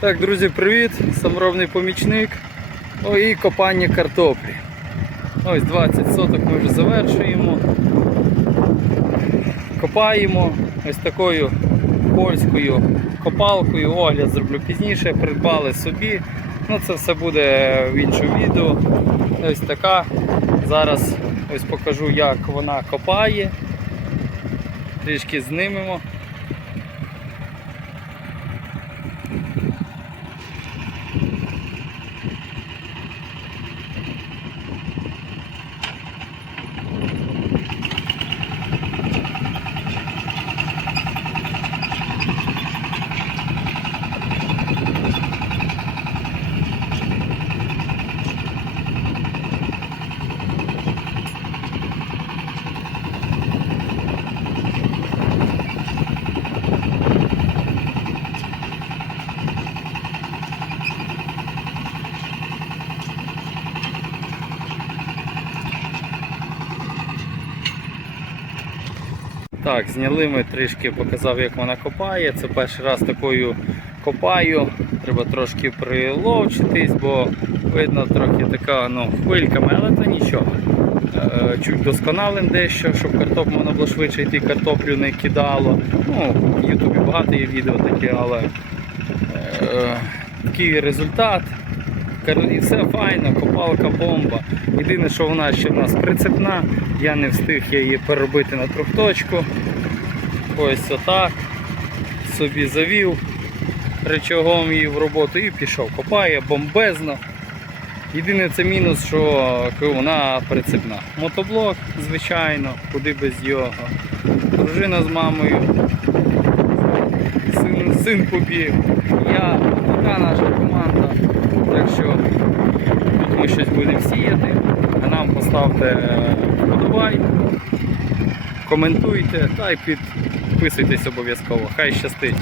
Так, друзі, привіт! Саморобний помічник. О, і копання картоплі. Ось 20 соток ми вже завершуємо. Копаємо ось такою польською копалкою. Огляд зроблю пізніше, придбали собі. Ну це все буде в іншому відео. Ось така. Зараз ось покажу, як вона копає. Трішки знимемо. Так, зняли ми трішки, показав, як вона копає. Це перший раз такою копаю. Треба трошки приловчитись, бо видно трохи така ну, хвильками, але то нічого. Е, Чуть досконалим дещо, щоб картоп можна було швидше йти, картоплю не кидало. Ну, в Ютубі багато є відео такі, але е, такий результат. І все файно, копалка бомба. Єдине, що вона ще в нас прицепна, я не встиг її переробити на трьохточку. Ось отак. Собі завів речагом її в роботу і пішов. Копає бомбезно. Єдине це мінус, що вона прицепна. Мотоблок, звичайно, куди без його. Дружина з мамою. Син, син побіг. Я, така наша команда. Так що тут ми щось будемо сіяти. Поставте е, вподобайку, коментуйте та й підписуйтесь обов'язково. Хай щастить.